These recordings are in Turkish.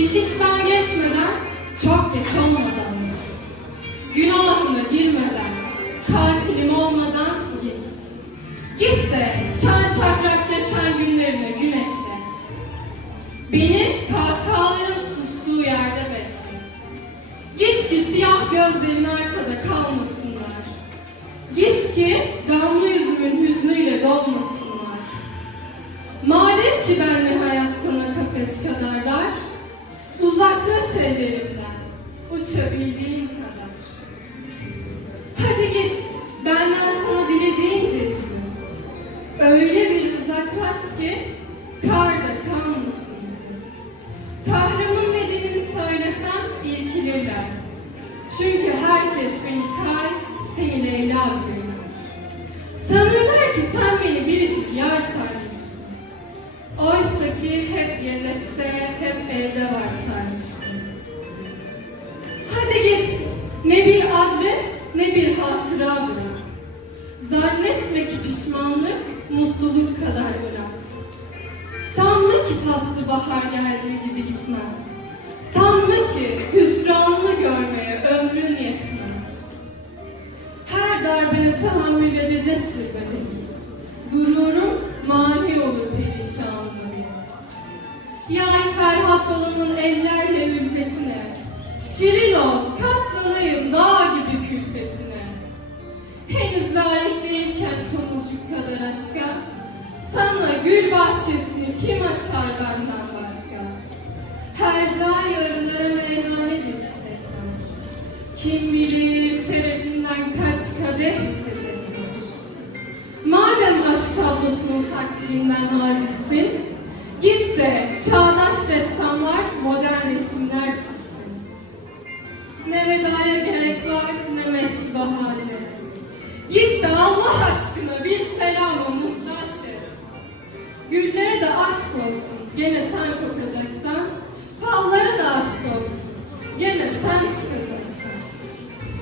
işten geçmeden, çok geç olmadan git. Günahıma girmeden, katilim olmadan git. Git de şen şakrak geçen günlerine gün ekle. Beni kahkahaların sustuğu yerde bekle. Git ki siyah gözlerin arkada kalmasınlar. Git ki gamlı yüzümün hüznüyle dolmasınlar. Madem ki benle uzaklaş ellerimden, uçabildiğin kadar. Hadi git, benden sana dilediğince. Öyle bir uzaklaş ki, karda kalmasın izin. Kahrımın nedenini söylesem irkilirler. Çünkü herkes beni Kays, seni Leyla görür. Sanırlar ki sen beni biricik Zannetme ki pişmanlık, mutluluk kadar bırak. Sanma ki faslı bahar geldiği gibi gitmez. Sanma ki hüsranını görmeye ömrün yetmez. Her darbene tahammül edecektir bedeli. Gururum mani olur perişanlığı. Yar Ferhat olanın ellerle ülfetine, Şirin ol, katlanayım dağ gibi külfetine. Henüz layık kadar aşka, sana gül bahçesini kim açar benden başka? Her cay arılara meyhanedir çiçekler. Kim bilir şerefinden kaç kadeh içecekler. Madem aşk tablosunun takdirinden acizsin, git de çağdaş ressamlar modern resimler çizsin. Ne vedaya gerek var ne mektuba hacet. Git de Allah aşkına aşk. Gene sen kokacaksan, fallara da aşk. Gene sen çıkacaksın.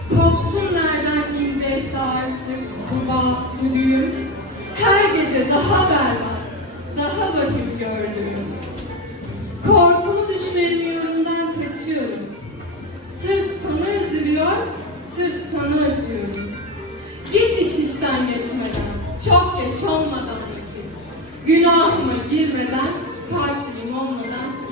Kopsun nereden ince esarcık bu bağ, bu düğüm. Her gece daha berbat, daha vahim gördüğüm. Korkulu düşlerim yorumdan kaçıyorum. Sırf sana üzülüyor, sırf sana acıyorum. Git iş işten geçmeden, çok geç olmadan vakit. Günahıma girmeden, katilim olmadan